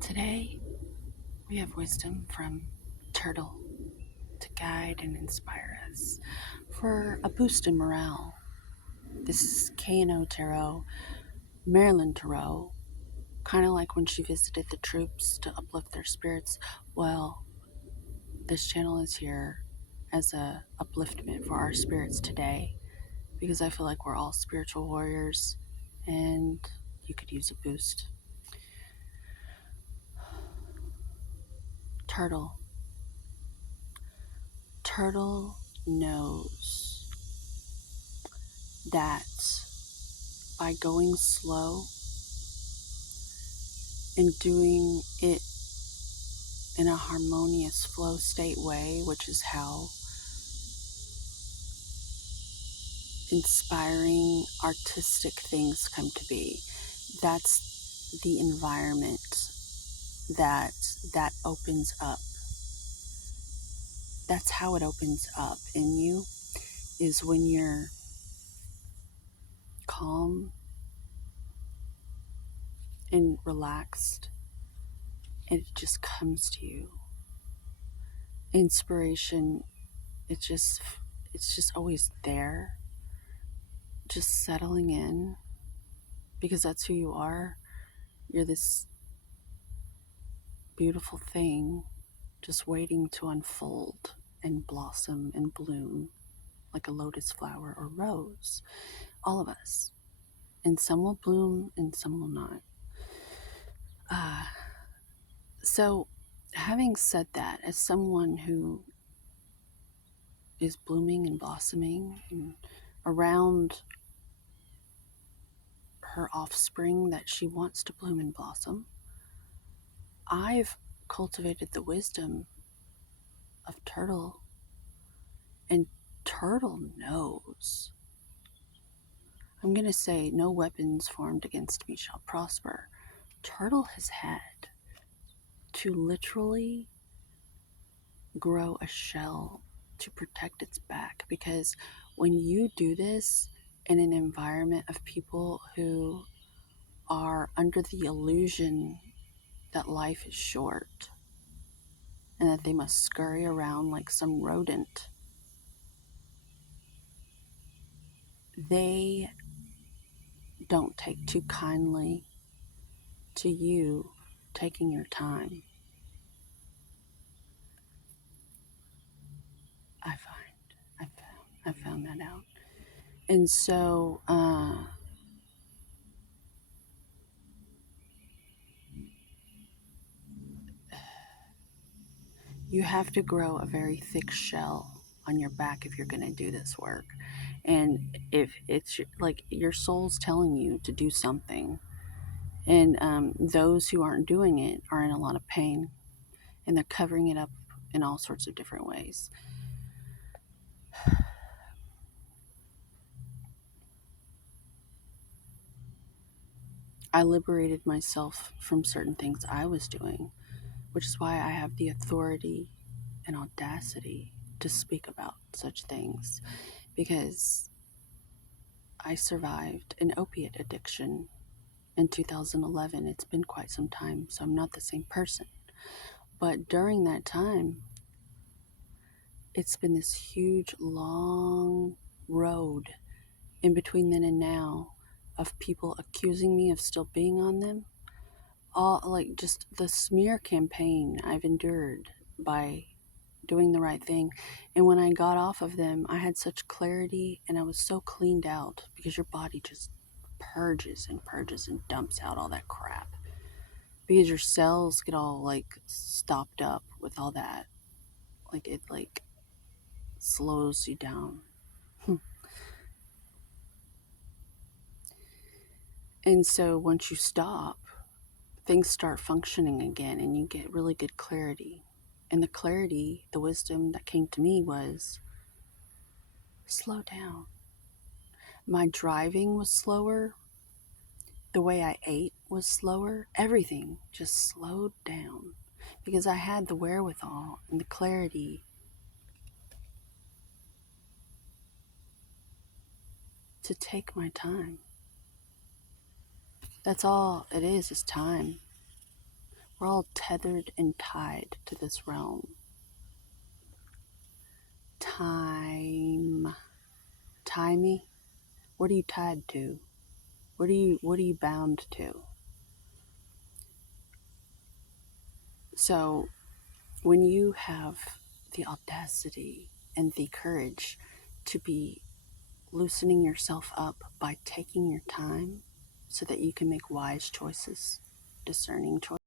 Today, we have wisdom from Turtle to guide and inspire us for a boost in morale. This is K&O Tarot, Marilyn Tarot, kind of like when she visited the troops to uplift their spirits. Well, this channel is here as a upliftment for our spirits today because I feel like we're all spiritual warriors and you could use a boost. Turtle. Turtle knows that by going slow and doing it in a harmonious flow state way, which is how inspiring artistic things come to be. That's the environment that opens up. That's how it opens up in you, is when you're calm and relaxed and it just comes to you. Inspiration, it's just always there, just settling in, because that's who you are. You're this beautiful thing just waiting to unfold and blossom and bloom like a lotus flower or rose. All of us. And some will bloom and some will not. So having said that, as someone who is blooming and blossoming and around her offspring that she wants to bloom and blossom, I've cultivated the wisdom of Turtle, and Turtle knows. I'm going to say, no weapons formed against me shall prosper. Turtle has had to literally grow a shell to protect its back, because when you do this in an environment of people who are under the illusion that life is short and that they must scurry around like some rodent, they don't take too kindly to you taking your time. I found that out. And so you have to grow a very thick shell on your back if you're going to do this work. And if it's like your soul's telling you to do something, and those who aren't doing it are in a lot of pain, and they're covering it up in all sorts of different ways. I liberated myself from certain things I was doing, which is why I have the authority and audacity to speak about such things, because I survived an opiate addiction in 2011. It's been quite some time, so I'm not the same person. But during that time, it's been this huge, long road in between then and now of people accusing me of still being on them. All like just the smear campaign I've endured by doing the right thing. And when I got off of them, I had such clarity and I was so cleaned out, because your body just purges and dumps out all that crap, because your cells get all like stopped up with all that. Like it like slows you down. And so once you stop, things start functioning again and you get really good clarity. And the clarity, the wisdom that came to me was slow down. My driving was slower. The way I ate was slower. Everything just slowed down because I had the wherewithal and the clarity to take my time. That's all it is time. We're all tethered and tied to this realm. Time. Timey? What are you tied to? What are you bound to? So when you have the audacity and the courage to be loosening yourself up by taking your time so that you can make wise choices, discerning choices,